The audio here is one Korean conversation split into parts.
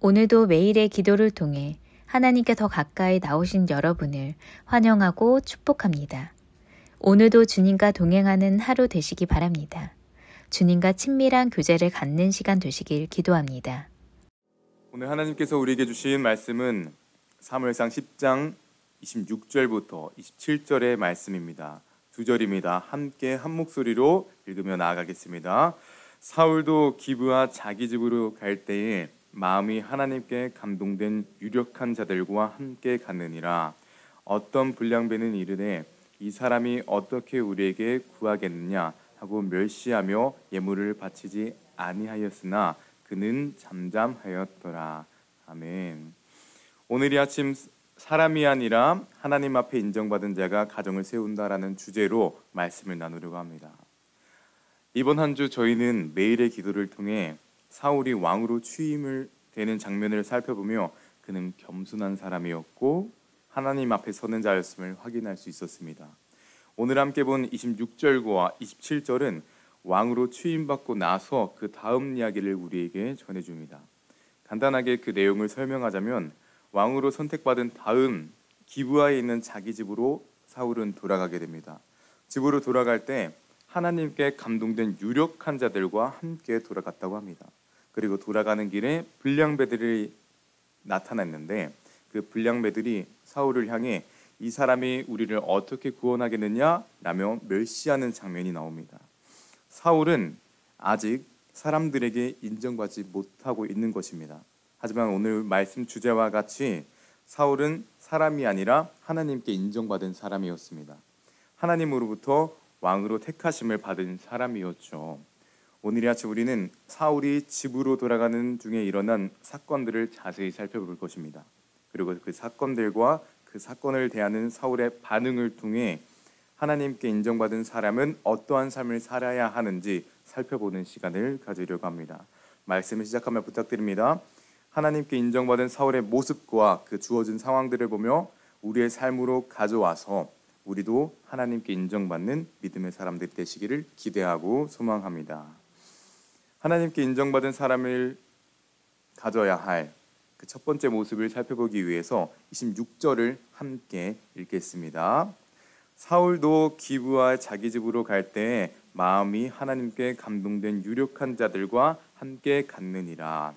오늘도 매일의 기도를 통해 하나님께 더 가까이 나오신 여러분을 환영하고 축복합니다. 오늘도 주님과 동행하는 하루 되시기 바랍니다. 주님과 친밀한 교제를 갖는 시간 되시길 기도합니다. 오늘 하나님께서 우리에게 주신 말씀은 사무엘상 10장 26절부터 27절의 말씀입니다. 두 절입니다. 함께 한 목소리로 읽으며 나아가겠습니다. 사울도 기브와 자기 집으로 갈 때에 마음이 하나님께 감동된 유력한 자들과 함께 갔느니라. 어떤 불량배는 이르되 이 사람이 어떻게 우리에게 구하겠느냐 하고 멸시하며 예물을 바치지 아니하였으나 그는 잠잠하였더라. 아멘. 오늘 이 아침 사람이 아니라 하나님 앞에 인정받은 자가 가정을 세운다라는 주제로 말씀을 나누려고 합니다. 이번 한 주 저희는 매일의 기도를 통해 사울이 왕으로 취임을 되는 장면을 살펴보며 그는 겸손한 사람이었고 하나님 앞에 서는 자였음을 확인할 수 있었습니다. 오늘 함께 본 26절과 27절은 왕으로 취임받고 나서 그 다음 이야기를 우리에게 전해줍니다. 간단하게 그 내용을 설명하자면 왕으로 선택받은 다음 기브아에 있는 자기 집으로 사울은 돌아가게 됩니다. 집으로 돌아갈 때 하나님께 감동된 유력한 자들과 함께 돌아갔다고 합니다. 그리고 돌아가는 길에 불량배들이 나타났는데 그 불량배들이 사울을 향해 이 사람이 우리를 어떻게 구원하겠느냐 라며 멸시하는 장면이 나옵니다. 사울은 아직 사람들에게 인정받지 못하고 있는 것입니다. 하지만 오늘 말씀 주제와 같이 사울은 사람이 아니라 하나님께 인정받은 사람이었습니다. 하나님으로부터 왕으로 택하심을 받은 사람이었죠. 오늘 이 아침 우리는 사울이 집으로 돌아가는 중에 일어난 사건들을 자세히 살펴볼 것입니다. 그리고 그 사건들과 그 사건을 대하는 사울의 반응을 통해 하나님께 인정받은 사람은 어떠한 삶을 살아야 하는지 살펴보는 시간을 가지려고 합니다. 말씀을 시작하며 부탁드립니다. 하나님께 인정받은 사울의 모습과 그 주어진 상황들을 보며 우리의 삶으로 가져와서 우리도 하나님께 인정받는 믿음의 사람들이 되시기를 기대하고 소망합니다. 하나님께 인정받은 사람을 가져야 할 그 첫 번째 모습을 살펴보기 위해서 26절을 함께 읽겠습니다. 사울도 기브와 자기 집으로 갈 때 마음이 하나님께 감동된 유력한 자들과 함께 갔느니라.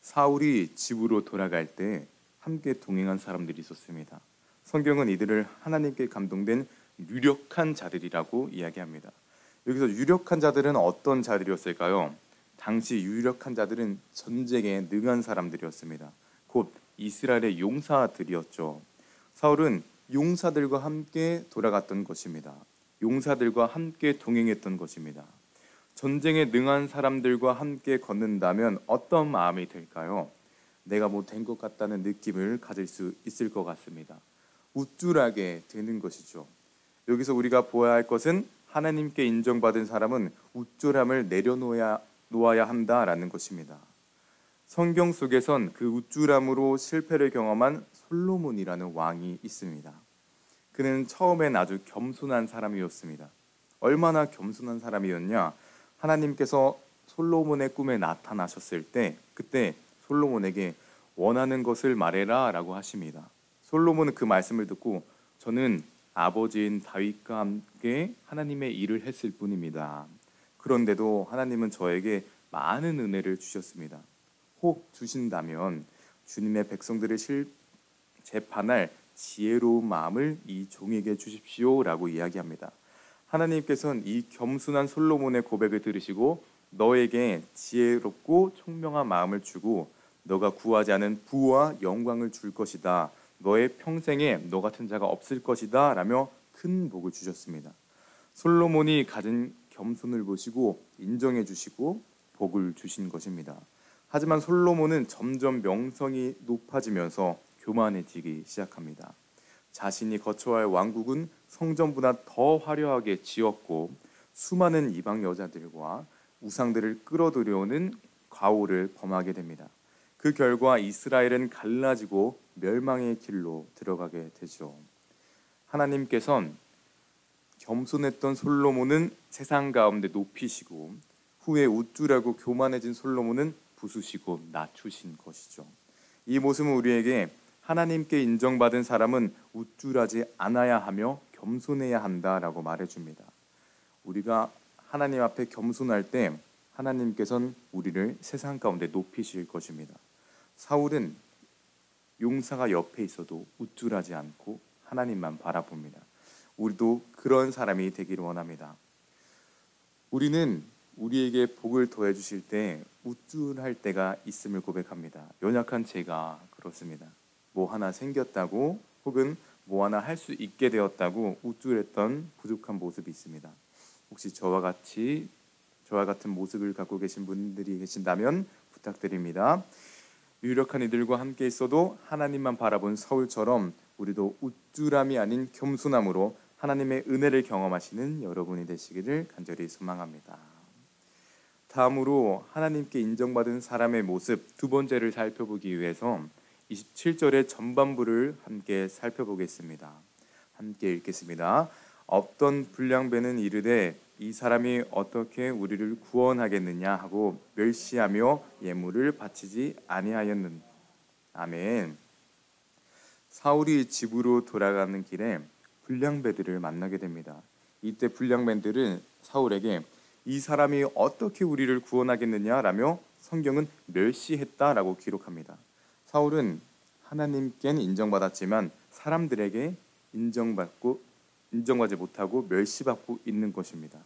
사울이 집으로 돌아갈 때 함께 동행한 사람들이 있었습니다. 성경은 이들을 하나님께 감동된 유력한 자들이라고 이야기합니다. 여기서 유력한 자들은 어떤 자들이었을까요? 당시 유력한 자들은 전쟁에 능한 사람들이었습니다. 곧 이스라엘의 용사들이었죠. 사울은 용사들과 함께 돌아갔던 것입니다. 용사들과 함께 동행했던 것입니다. 전쟁에 능한 사람들과 함께 걷는다면 어떤 마음이 들까요? 내가 뭐 된 것 같다는 느낌을 가질 수 있을 것 같습니다. 우쭐하게 되는 것이죠. 여기서 우리가 보아야 할 것은 하나님께 인정받은 사람은 우쭐함을 내려놓아야 한다라는 것입니다. 성경 속에선 그 우쭐함으로 실패를 경험한 솔로몬이라는 왕이 있습니다. 그는 처음엔 아주 겸손한 사람이었습니다. 얼마나 겸손한 사람이었냐? 하나님께서 솔로몬의 꿈에 나타나셨을 때 그때 솔로몬에게 원하는 것을 말해라 라고 하십니다. 솔로몬은 그 말씀을 듣고 저는 아버지인 다윗과 함께 하나님의 일을 했을 뿐입니다. 그런데도 하나님은 저에게 많은 은혜를 주셨습니다. 혹 주신다면 주님의 백성들을 재판할 지혜로운 마음을 이 종에게 주십시오 라고 이야기합니다. 하나님께서는 이 겸손한 솔로몬의 고백을 들으시고 너에게 지혜롭고 총명한 마음을 주고 너가 구하지 않은 부와 영광을 줄 것이다. 너의 평생에 너 같은 자가 없을 것이다 라며 큰 복을 주셨습니다. 솔로몬이 가진 겸손을 보시고 인정해 주시고 복을 주신 것입니다. 하지만 솔로몬은 점점 명성이 높아지면서 교만해지기 시작합니다. 자신이 거처할 왕국은 성전보다 더 화려하게 지었고 수많은 이방 여자들과 우상들을 끌어들여오는 과오를 범하게 됩니다. 그 결과 이스라엘은 갈라지고 멸망의 길로 들어가게 되죠. 하나님께서는 겸손했던 솔로몬은 세상 가운데 높이시고 후에 우쭐하고 교만해진 솔로몬은 부수시고 낮추신 것이죠. 이 모습은 우리에게 하나님께 인정받은 사람은 우쭐하지 않아야 하며 겸손해야 한다라고 말해줍니다. 우리가 하나님 앞에 겸손할 때 하나님께서는 우리를 세상 가운데 높이실 것입니다. 사울은 용사가 옆에 있어도 우쭐하지 않고 하나님만 바라봅니다. 우리도 그런 사람이 되기를 원합니다. 우리는 우리에게 복을 더해 주실 때 우쭐할 때가 있음을 고백합니다. 연약한 제가 그렇습니다. 뭐 하나 생겼다고 혹은 뭐 하나 할 수 있게 되었다고 우쭐했던 부족한 모습이 있습니다. 혹시 저와 같은 모습을 갖고 계신 분들이 계신다면 부탁드립니다. 유력한 이들과 함께 있어도 하나님만 바라본 사울처럼 우리도 우쭐함이 아닌 겸손함으로 하나님의 은혜를 경험하시는 여러분이 되시기를 간절히 소망합니다. 다음으로 하나님께 인정받은 사람의 모습 두 번째를 살펴보기 위해서 27절의 전반부를 함께 살펴보겠습니다. 함께 읽겠습니다. 없던 불량배는 이르되 이 사람이 어떻게 우리를 구원하겠느냐 하고 멸시하며 예물을 바치지 아니하였는. 아멘. 사울이 집으로 돌아가는 길에 불량배들을 만나게 됩니다. 이때 불량배들은 사울에게 이 사람이 어떻게 우리를 구원하겠느냐라며 성경은 멸시했다라고 기록합니다. 사울은 하나님께는 인정받았지만 사람들에게 인정받지 못하고 멸시받고 있는 것입니다.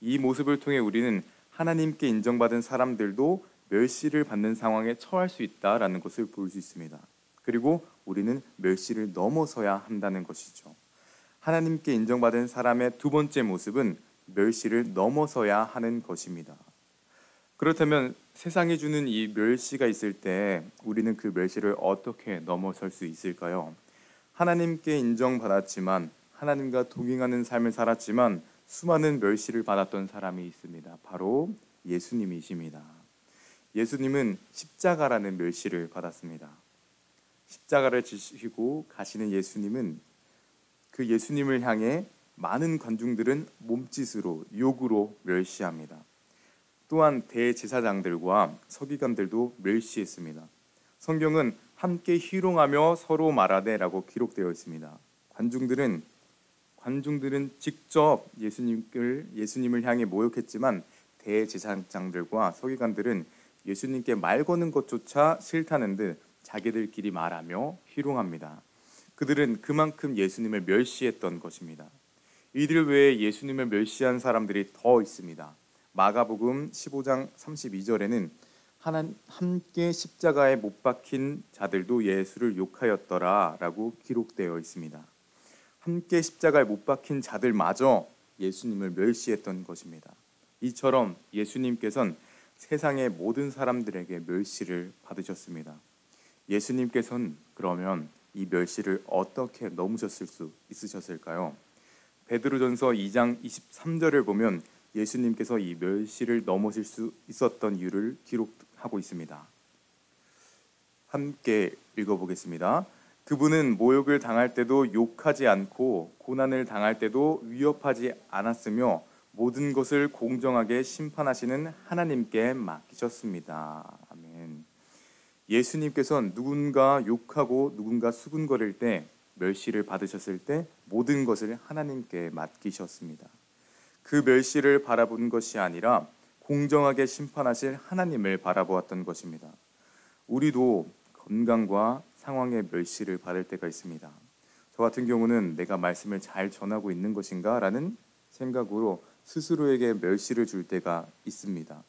이 모습을 통해 우리는 하나님께 인정받은 사람들도 멸시를 받는 상황에 처할 수 있다라는 것을 볼 수 있습니다. 그리고 우리는 멸시를 넘어서야 한다는 것이죠. 하나님께 인정받은 사람의 두 번째 모습은 멸시를 넘어서야 하는 것입니다. 그렇다면 세상이 주는 이 멸시가 있을 때 우리는 그 멸시를 어떻게 넘어설 수 있을까요? 하나님께 인정받았지만 하나님과 동행하는 삶을 살았지만 수많은 멸시를 받았던 사람이 있습니다. 바로 예수님이십니다. 예수님은 십자가라는 멸시를 받았습니다. 십자가를 지시고 가시는 예수님은 그 예수님을 향해 많은 관중들은 몸짓으로 욕으로 멸시합니다. 또한 대제사장들과 서기관들도 멸시했습니다. 성경은 함께 희롱하며 서로 말하되라고 기록되어 있습니다. 관중들은 직접 예수님을 향해 모욕했지만 대제사장들과 서기관들은 예수님께 말 거는 것조차 싫다는 듯 자기들끼리 말하며 희롱합니다. 그들은 그만큼 예수님을 멸시했던 것입니다. 이들 외에 예수님을 멸시한 사람들이 더 있습니다. 마가복음 15장 32절에는 함께 십자가에 못 박힌 자들도 예수를 욕하였더라 라고 기록되어 있습니다. 함께 십자가에 못 박힌 자들마저 예수님을 멸시했던 것입니다. 이처럼 예수님께서는 세상의 모든 사람들에게 멸시를 받으셨습니다. 예수님께서는 그러면 이 멸시를 어떻게 넘으셨을 수 있으셨을까요? 베드로전서 2장 23절을 보면 예수님께서 이 멸시를 넘으실 수 있었던 이유를 기록하고 있습니다. 함께 읽어보겠습니다. 그분은 모욕을 당할 때도 욕하지 않고 고난을 당할 때도 위협하지 않았으며 모든 것을 공정하게 심판하시는 하나님께 맡기셨습니다. 아멘. 예수님께서는 누군가 욕하고 누군가 수군거릴 때 멸시를 받으셨을 때 모든 것을 하나님께 맡기셨습니다. 그 멸시를 바라본 것이 아니라 공정하게 심판하실 하나님을 바라보았던 것입니다. 우리도 건강과 상황의 멸시를 받을 때가 있습니다. 저 같은 경우는 내가 말씀을 잘 전하고 있는 것인가 라는 생각으로 스스로에게 멸시를 줄 때가 있습니다.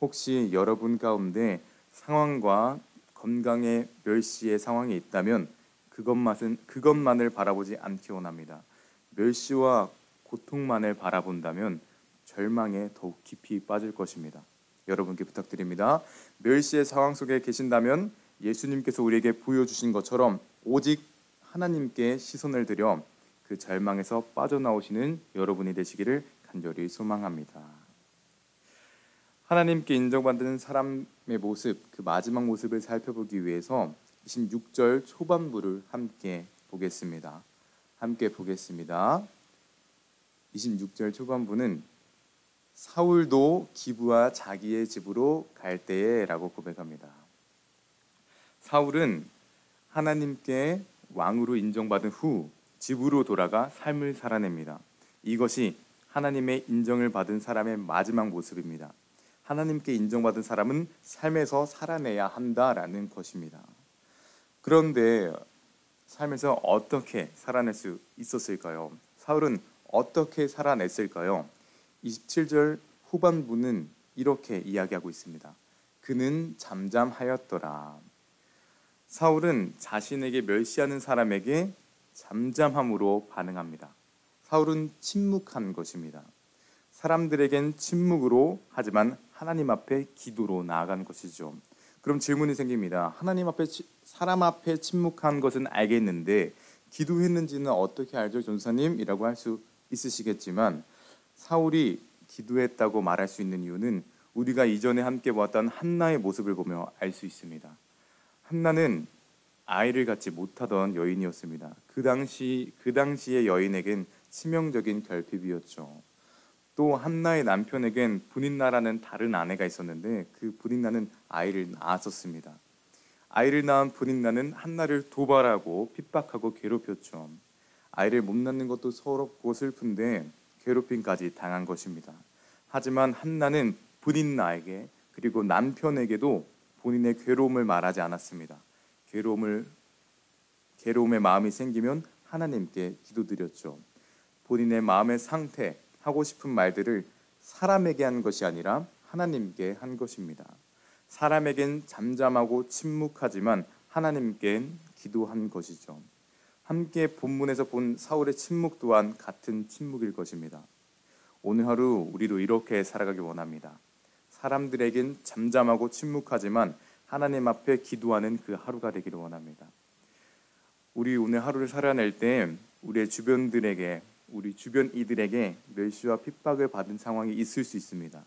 혹시 여러분 가운데 상황과 건강의 멸시의 상황이 있다면 그것만을 바라보지 않기 원합니다. 멸시와 고통만을 바라본다면 절망에 더욱 깊이 빠질 것입니다. 여러분께 부탁드립니다. 멸시의 상황 속에 계신다면 예수님께서 우리에게 보여주신 것처럼 오직 하나님께 시선을 들여 그 절망에서 빠져나오시는 여러분이 되시기를 간절히 소망합니다. 하나님께 인정받는 사람의 모습, 그 마지막 모습을 살펴보기 위해서 26절 초반부를 함께 보겠습니다. 26절 초반부는 사울도 기브와 자기의 집으로 갈 때에 라고 고백합니다. 사울은 하나님께 왕으로 인정받은 후 집으로 돌아가 삶을 살아냅니다. 이것이 하나님의 인정을 받은 사람의 마지막 모습입니다. 하나님께 인정받은 사람은 삶에서 살아내야 한다라는 것입니다. 그런데 삶에서 어떻게 살아낼 수 있었을까요? 사울은 어떻게 살아냈을까요? 27절 후반부는 이렇게 이야기하고 있습니다. 그는 잠잠하였더라. 사울은 자신에게 멸시하는 사람에게 잠잠함으로 반응합니다. 사울은 침묵한 것입니다. 사람들에겐 침묵으로, 하지만 하나님 앞에 기도로 나아간 것이죠. 그럼 질문이 생깁니다. 하나님 앞에, 사람 앞에 침묵한 것은 알겠는데 기도했는지는 어떻게 알죠, 전사님? 이라고 할 수 있으시겠지만, 사울이 기도했다고 말할 수 있는 이유는 우리가 이전에 함께 보았던 한나의 모습을 보며 알 수 있습니다. 한나는 아이를 갖지 못하던 여인이었습니다. 그 당시의 여인에겐 치명적인 결핍이었죠. 또 한나의 남편에겐 분인나라는 다른 아내가 있었는데 그 분인나는 아이를 낳았었습니다. 아이를 낳은 분인나는 한나를 도발하고 핍박하고 괴롭혔죠. 아이를 못 낳는 것도 서럽고 슬픈데 괴롭힘까지 당한 것입니다. 하지만 한나는 분인나에게 그리고 남편에게도 본인의 괴로움을 말하지 않았습니다. 괴로움의 마음이 생기면 하나님께 기도드렸죠. 본인의 마음의 상태, 하고 싶은 말들을 사람에게 한 것이 아니라 하나님께 한 것입니다. 사람에겐 잠잠하고 침묵하지만 하나님께는 기도한 것이죠. 함께 본문에서 본 사울의 침묵 또한 같은 침묵일 것입니다. 오늘 하루 우리도 이렇게 살아가기 원합니다. 사람들에겐 잠잠하고 침묵하지만 하나님 앞에 기도하는 그 하루가 되기를 원합니다. 우리 오늘 하루를 살아낼 때 우리의 주변들에게, 우리 주변 이들에게 멸시와 핍박을 받은 상황이 있을 수 있습니다.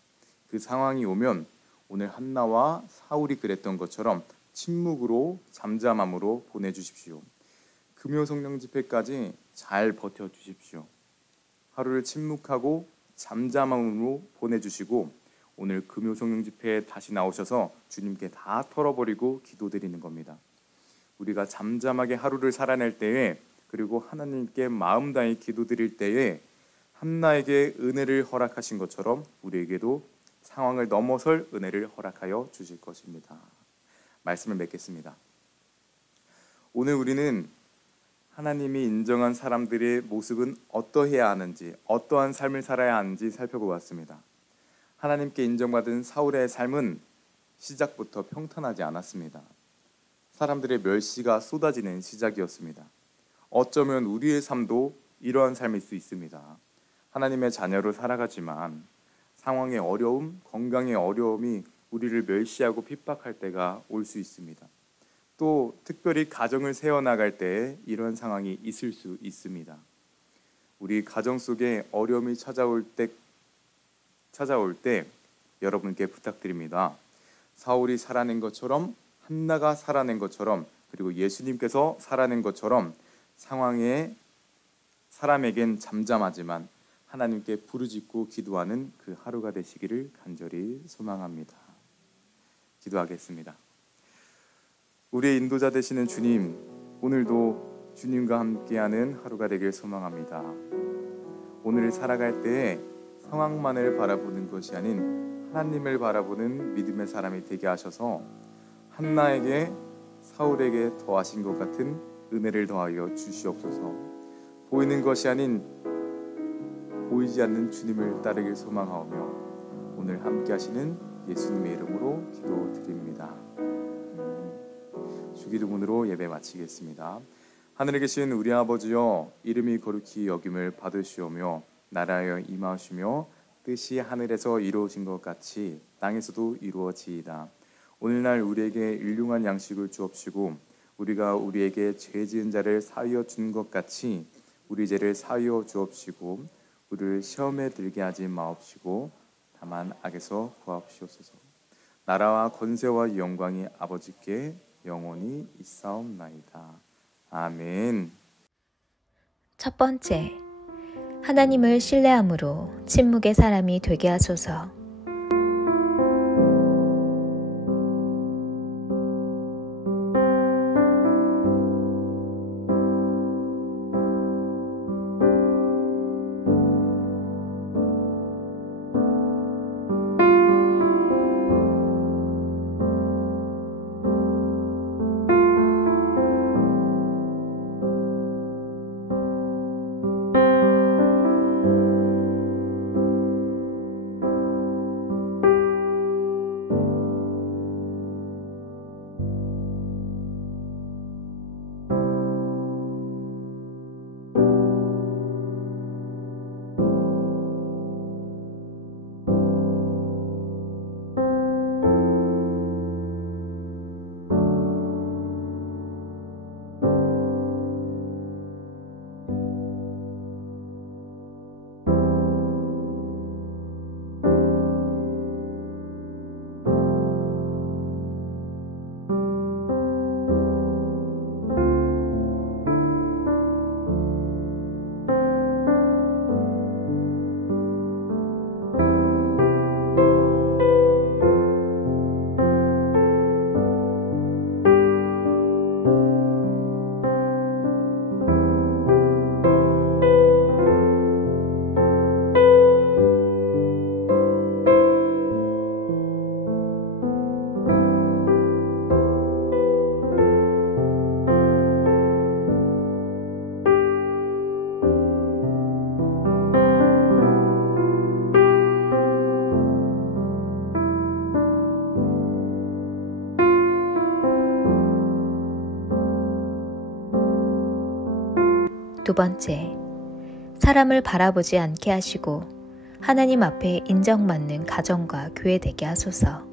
그 상황이 오면 오늘 한나와 사울이 그랬던 것처럼 침묵으로 잠잠함으로 보내주십시오. 금요 성령 집회까지 잘 버텨주십시오. 하루를 침묵하고 잠잠함으로 보내주시고 오늘 금요 성령 집회에 다시 나오셔서 주님께 다 털어버리고 기도드리는 겁니다. 우리가 잠잠하게 하루를 살아낼 때에, 그리고 하나님께 마음 다해 기도드릴 때에 한나에게 은혜를 허락하신 것처럼 우리에게도 상황을 넘어설 은혜를 허락하여 주실 것입니다. 말씀을 맺겠습니다. 오늘 우리는 하나님이 인정한 사람들의 모습은 어떠해야 하는지, 어떠한 삶을 살아야 하는지 살펴보았습니다. 하나님께 인정받은 사울의 삶은 시작부터 평탄하지 않았습니다. 사람들의 멸시가 쏟아지는 시작이었습니다. 어쩌면 우리의 삶도 이러한 삶일 수 있습니다. 하나님의 자녀로 살아가지만 상황의 어려움, 건강의 어려움이 우리를 멸시하고 핍박할 때가 올 수 있습니다. 또 특별히 가정을 세워나갈 때 이런 상황이 있을 수 있습니다. 우리 가정 속에 어려움이 찾아올 때 여러분께 부탁드립니다. 사울이 살아낸 것처럼, 한나가 살아낸 것처럼, 그리고 예수님께서 살아낸 것처럼 상황에 사람에겐 잠잠하지만 하나님께 부르짖고 기도하는 그 하루가 되시기를 간절히 소망합니다. 기도하겠습니다. 우리의 인도자 되시는 주님, 오늘도 주님과 함께하는 하루가 되길 소망합니다. 오늘을 살아갈 때에 상황만을 바라보는 것이 아닌 하나님을 바라보는 믿음의 사람이 되게 하셔서 한나에게 사울에게 더하신 것 같은 은혜를 더하여 주시옵소서. 보이는 것이 아닌 보이지 않는 주님을 따르길 소망하오며 오늘 함께 하시는 예수님의 이름으로 기도드립니다. 주기도문으로 예배 마치겠습니다. 하늘에 계신 우리 아버지여, 이름이 거룩히 여김을 받으시오며 나라여 임하시며 뜻이 하늘에서 이루어진 것 같이 땅에서도 이루어지이다. 오늘날 우리에게 일용할 양식을 주옵시고 우리가 우리에게 죄 지은 자를 사하여 준 것 같이 우리 죄를 사하여 주옵시고 우리를 시험에 들게 하지 마옵시고 다만 악에서 구하옵시옵소서. 나라와 권세와 영광이 아버지께 영원히 있사옵나이다. 아멘. 첫 번째, 하나님을 신뢰함으로 침묵의 사람이 되게 하소서. 두 번째, 사람을 바라보지 않게 하시고 하나님 앞에 인정받는 가정과 교회 되게 하소서.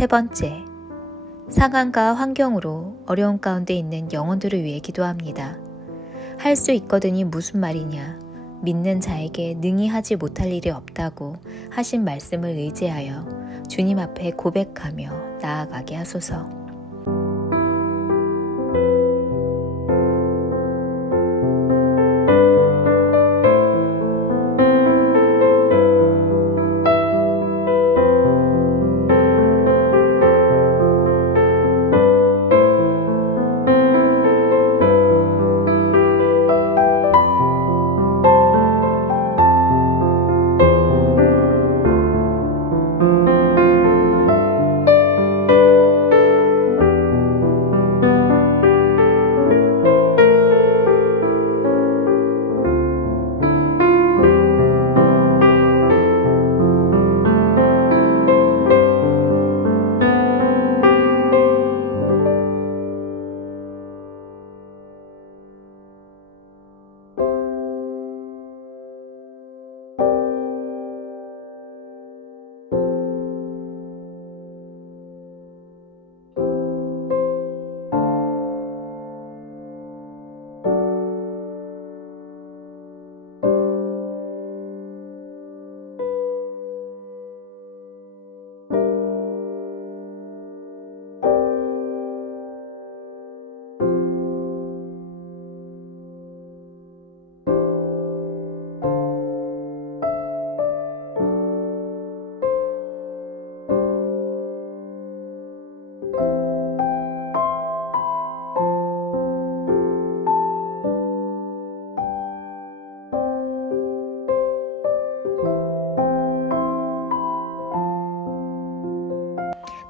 세 번째, 상황과 환경으로 어려운 가운데 있는 영혼들을 위해 기도합니다. 할 수 있거든이 무슨 말이냐? 믿는 자에게 능히 하지 못할 일이 없다고 하신 말씀을 의지하여 주님 앞에 고백하며 나아가게 하소서.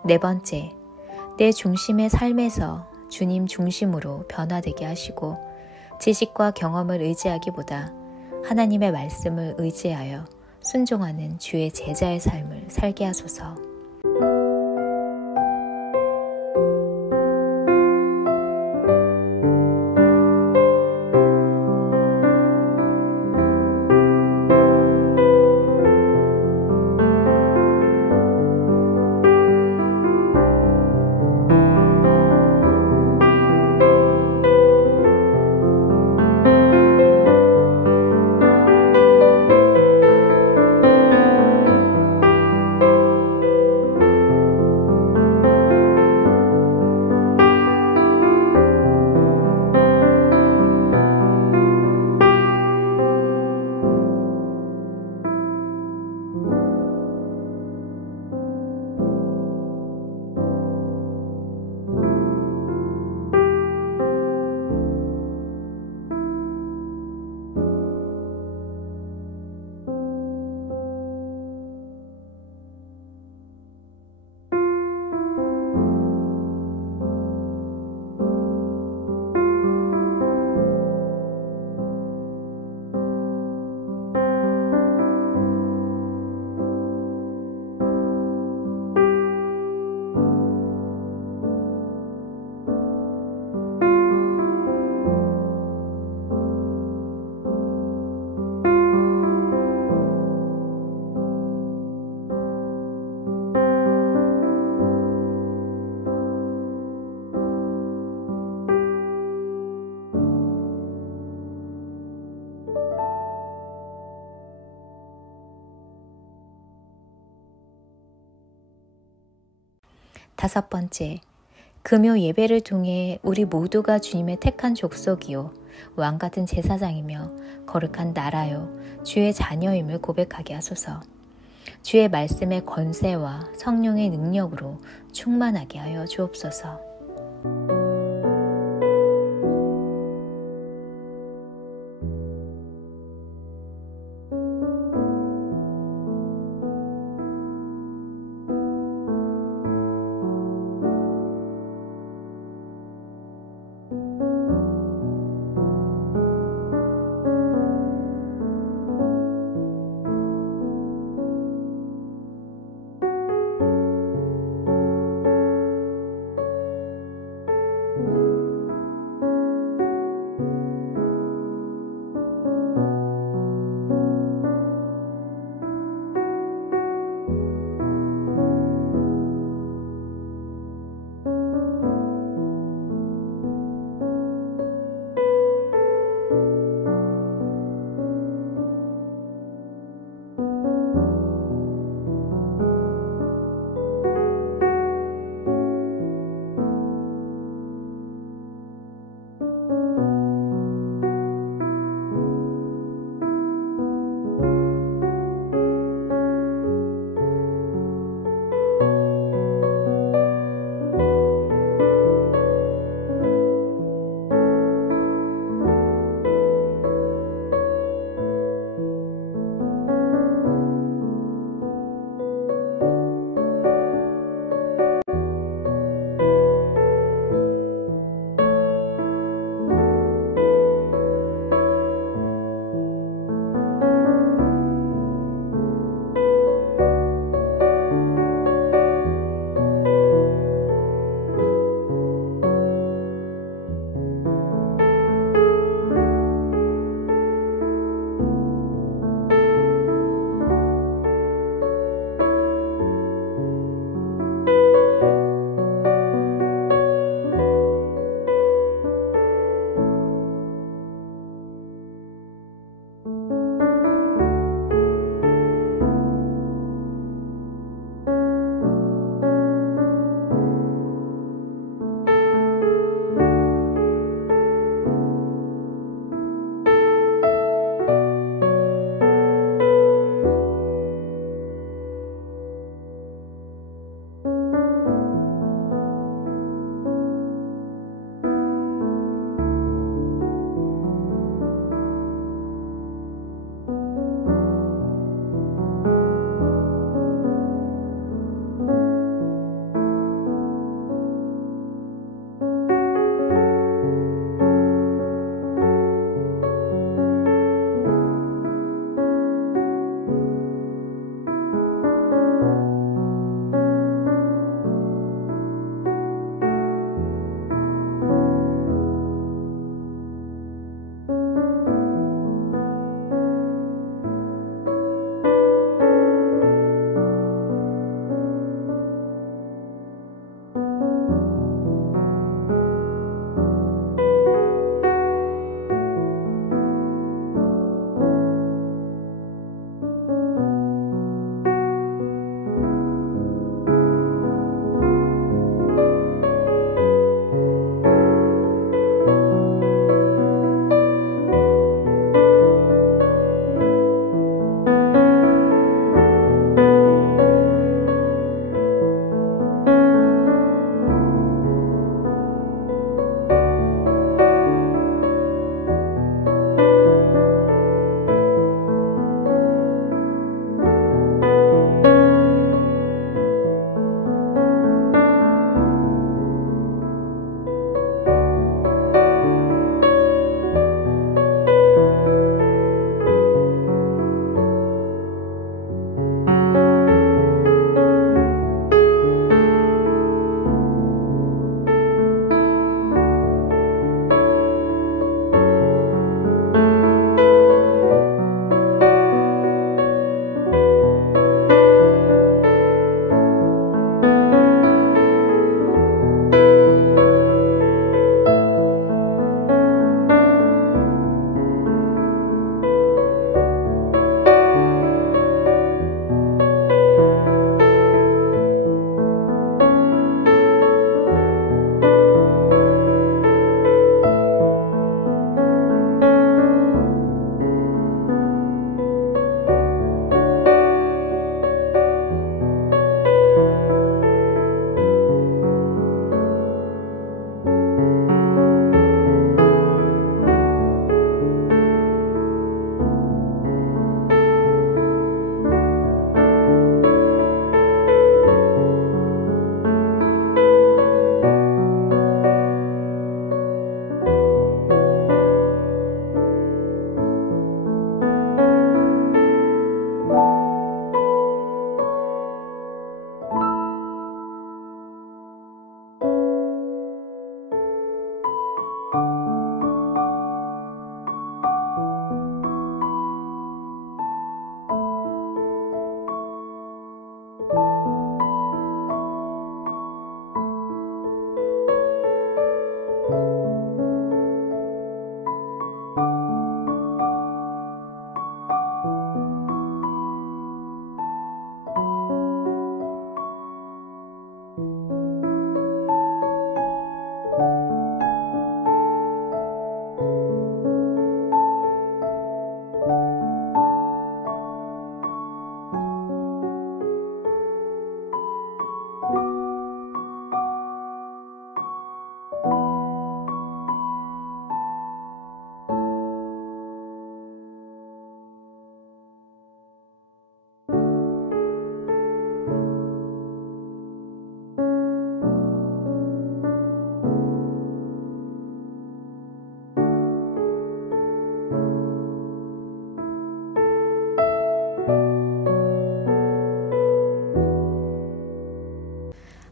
네 번째, 내 중심의 삶에서 주님 중심으로 변화되게 하시고 지식과 경험을 의지하기보다 하나님의 말씀을 의지하여 순종하는 주의 제자의 삶을 살게 하소서. 다섯 번째, 금요 예배를 통해 우리 모두가 주님의 택한 족속이요 왕같은 제사장이며 거룩한 나라요 주의 자녀임을 고백하게 하소서. 주의 말씀의 권세와 성령의 능력으로 충만하게 하여 주옵소서.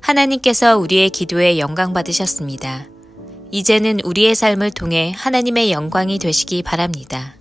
하나님께서 우리의 기도에 영광 받으셨습니다. 이제는 우리의 삶을 통해 하나님의 영광이 되시기 바랍니다.